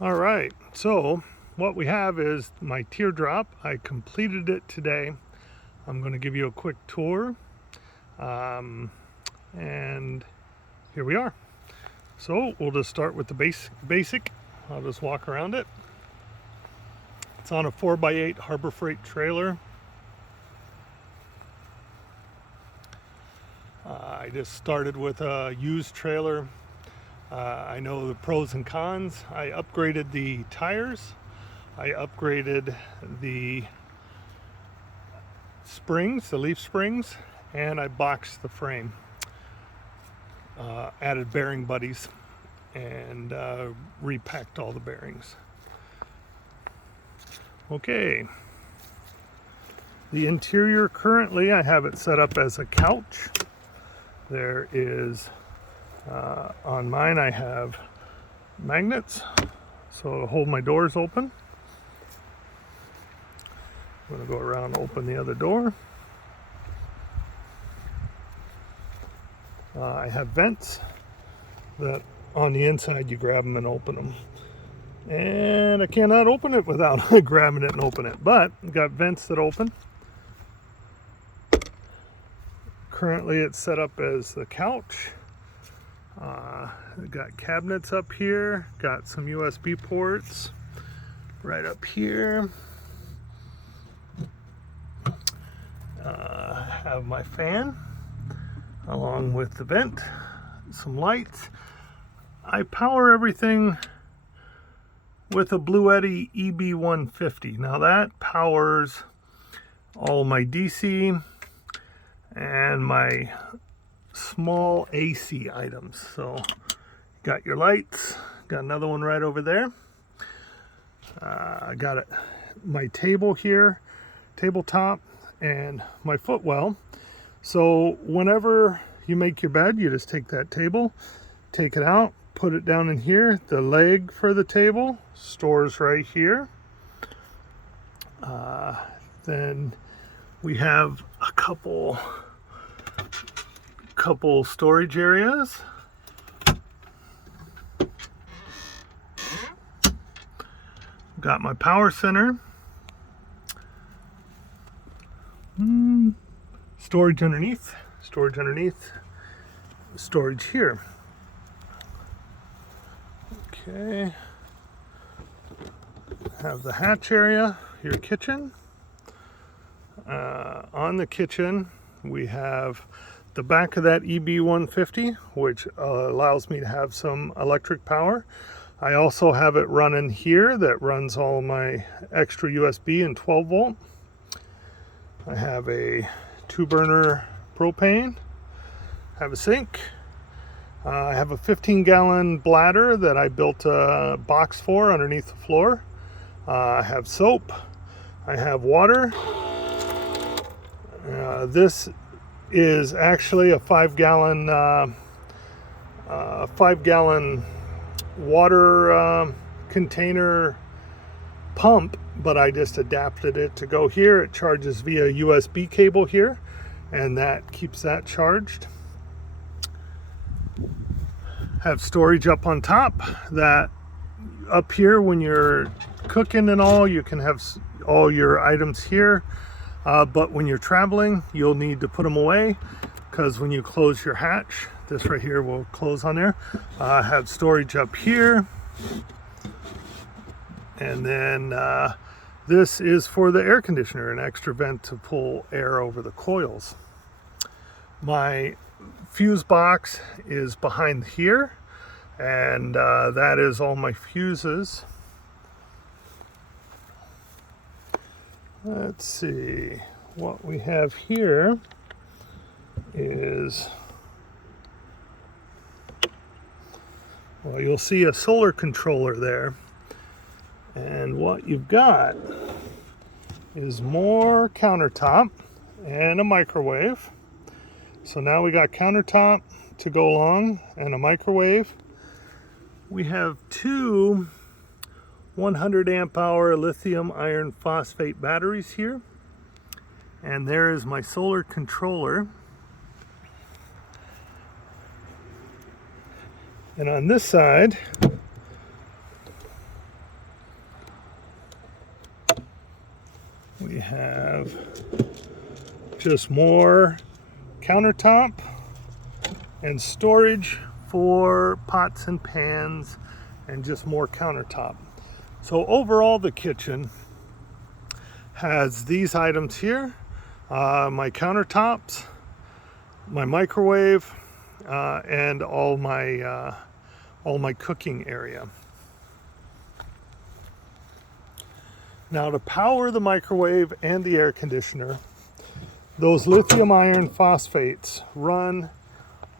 All right, so what we have is my teardrop. I completed it today. I'm going to give you a quick tour, um, and here we are. So we'll just start with the basic. I'll just walk around it. It's on a 4x8 Harbor Freight trailer. I just started with a used trailer. I know the pros and cons. I upgraded the tires. I upgraded the springs, the leaf springs, and I boxed the frame. Added bearing buddies and repacked all the bearings. Okay. The interior currently I have it set up as a couch. There is, on mine I have magnets so to hold my doors open. I'm going to go around and open the other door. I have vents that on the inside you grab them and open them. And I cannot open it without grabbing it and open it, but got vents that open. Currently it's set up as the couch. Got cabinets up here, got some USB ports right up here. Have my fan along with the vent, some lights. I power everything with a Bluetti EB150. Now that powers all my DC and my small AC items. So got your lights, got another one right over there. I got my table here, tabletop, and my footwell. So whenever you make your bed, you just take that table, take it out, put it down in here. The leg for the table stores right here. Then we have a couple storage areas. Got my power center. Storage underneath, storage here. Okay. Have the hatch area, your kitchen. On the kitchen, we have the back of that EB150, which allows me to have some electric power. I also have it running here that runs all my extra USB and 12 volt. I have a 2-burner propane, have a sink. I have a 15-gallon bladder that I built a box for underneath the floor. I have soap. I have water. This is actually a 5-gallon water container pump, but I just adapted it to go here. It charges via USB cable here, and that keeps that charged. Have storage up on top. That up here, when you're cooking and all, you can have all your items here, but when you're traveling, you'll need to put them away, because when you close your hatch, this right here will close on there. Have storage up here, and then this is for the air conditioner, an extra vent to pull air over the coils. My fuse box is behind here, and that is all my fuses. Let's see, what we have here is, well, you'll see a solar controller there. And what you've got is more countertop and a microwave. So now we got countertop to go along and a microwave. We have two 100 amp hour lithium iron phosphate batteries here. And there is my solar controller. And on this side, We have just more countertop and storage for pots and pans and just more countertop. So overall the kitchen has these items here, my countertops, my microwave, and all my cooking area. Now to power the microwave and the air conditioner, those lithium iron phosphates run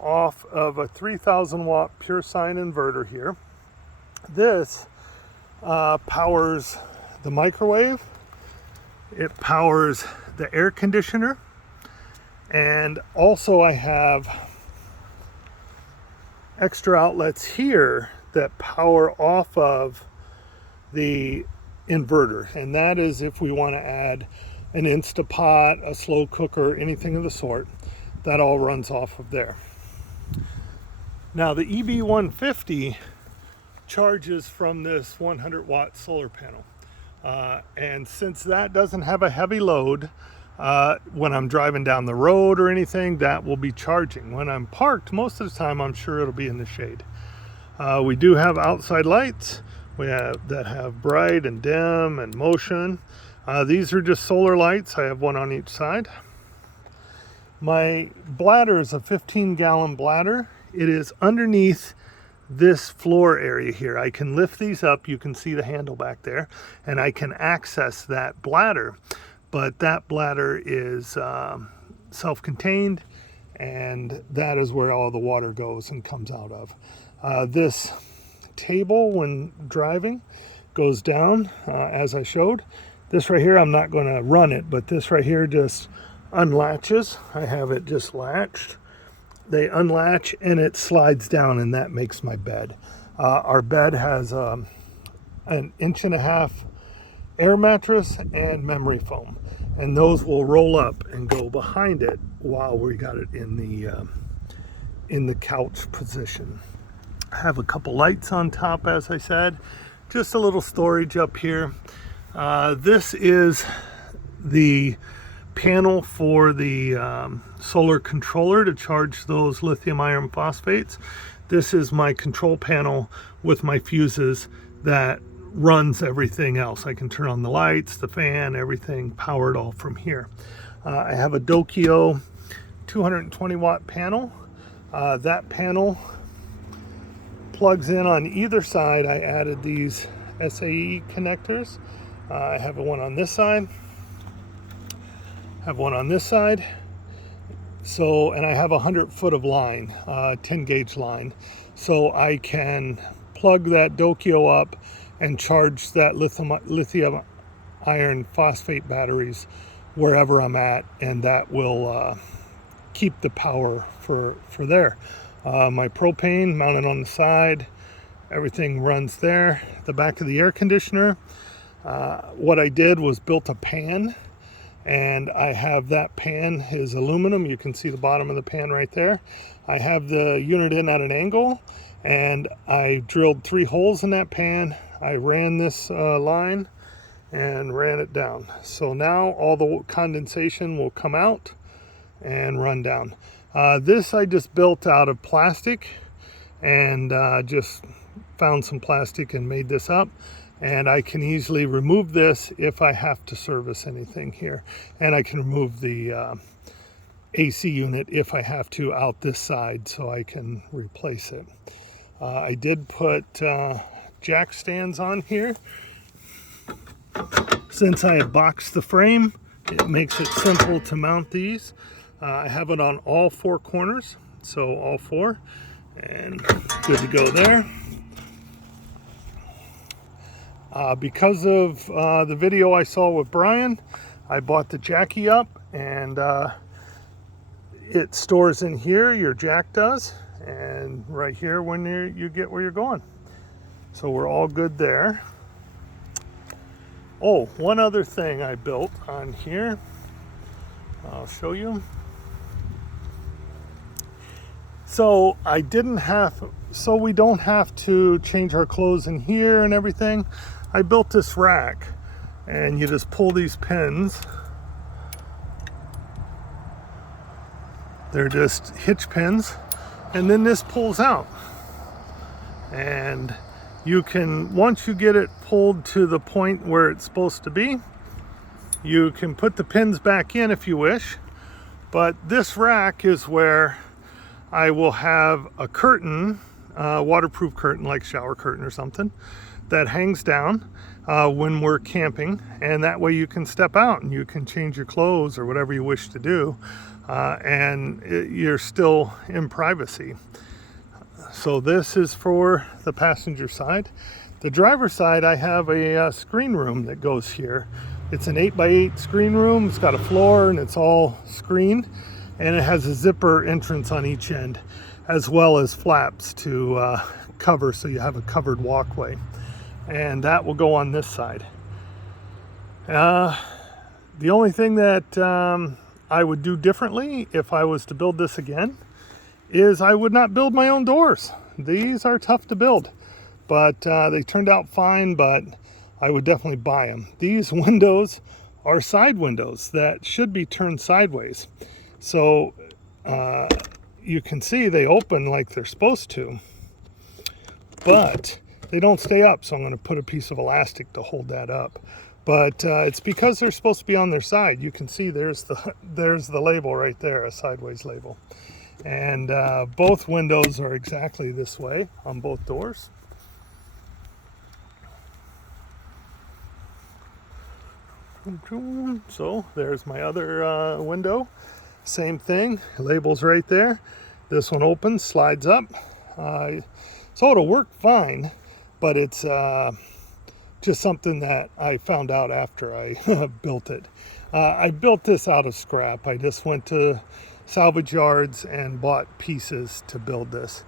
off of a 3000 watt pure sine inverter here. This powers the microwave, it powers the air conditioner, and also I have extra outlets here that power off of the inverter, and that is if we want to add an Instapot, a slow cooker, anything of the sort, that all runs off of there. Now the EB150 charges from this 100 watt solar panel, and since that doesn't have a heavy load, when I'm driving down the road or anything, that will be charging. When I'm parked, most of the time I'm sure it'll be in the shade. We do have outside lights that have bright and dim and motion. These are just solar lights. I have one on each side. My bladder is a 15-gallon bladder. It is underneath this floor area here. I can lift these up. You can see the handle back there, and I can access that bladder. But that bladder is self-contained, and that is where all the water goes and comes out of. This table, when driving, goes down as I showed. This right here, I'm not going to run it, but this right here just unlatches. I have it just latched. They unlatch and it slides down, and that makes my bed. Our bed has an 1.5 inch air mattress and memory foam, and those will roll up and go behind it while we got it in the couch position. I have a couple lights on top, as I said, just a little storage up here. This is the panel for the solar controller to charge those lithium iron phosphates. This is my control panel with my fuses that runs everything else. I can turn on the lights, the fan, everything powered all from here. I have a Dokio 220 watt panel. That panel plugs in on either side. I added these SAE connectors. I have one on this side, have one on this side. So, and I have 100 foot of line, 10 gauge line. So I can plug that Dokio up and charge that lithium iron phosphate batteries wherever I'm at, and that will keep the power for there. My propane mounted on the side, everything runs there. The back of the air conditioner, what I did was built a pan, and I have that pan is aluminum. You can see the bottom of the pan right there. I have the unit in at an angle, and I drilled 3 holes in that pan. I ran this line and ran it down. So now all the condensation will come out and run down. This I just built out of plastic, and just found some plastic and made this up. And I can easily remove this if I have to service anything here. And I can remove the AC unit if I have to out this side, so I can replace it. I did put jack stands on here. Since I have boxed the frame, it makes it simple to mount these. I have it on all 4 corners, so all 4, and good to go there. Because of the video I saw with Brian, I bought the Jackie up, and it stores in here, your jack does, and right here when you get where you're going. So we're all good there. Oh, one other thing I built on here, I'll show you. So we don't have to change our clothes in here and everything. I built this rack and you just pull these pins. They're just hitch pins, and then this pulls out. And you can, once you get it pulled to the point where it's supposed to be, you can put the pins back in if you wish. But this rack is where I will have a curtain, waterproof curtain, like shower curtain or something, that hangs down when we're camping, and that way you can step out and you can change your clothes or whatever you wish to do, and you're still in privacy. So this is for the passenger side. The driver's side, I have a screen room that goes here. It's an 8x8 screen room. It's got a floor and it's all screened, and it has a zipper entrance on each end, as well as flaps to cover, so you have a covered walkway. And that will go on this side. The only thing that I would do differently if I was to build this again is I would not build my own doors. These are tough to build, but they turned out fine, but I would definitely buy them. These windows are side windows that should be turned sideways. So you can see they open like they're supposed to, but they don't stay up. So I'm going to put a piece of elastic to hold that up. But it's because they're supposed to be on their side. You can see there's the label right there, a sideways label. And both windows are exactly this way on both doors. So there's my other window. Same thing, label's right there. This one opens, slides up. So it'll work fine, but it's just something that I found out after I built it. I built this out of scrap. I just went to salvage yards and bought pieces to build this.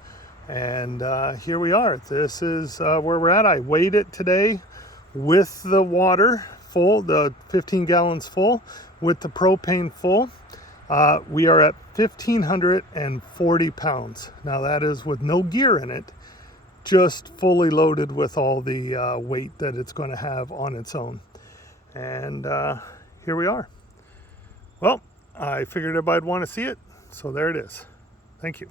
And here we are. This is where we're at. I weighed it today with the water full, the 15 gallons full, with the propane full. We are at 1,540 pounds. Now that is with no gear in it, just fully loaded with all the weight that it's going to have on its own. And here we are. Well, I figured everybody'd want to see it, so there it is. Thank you.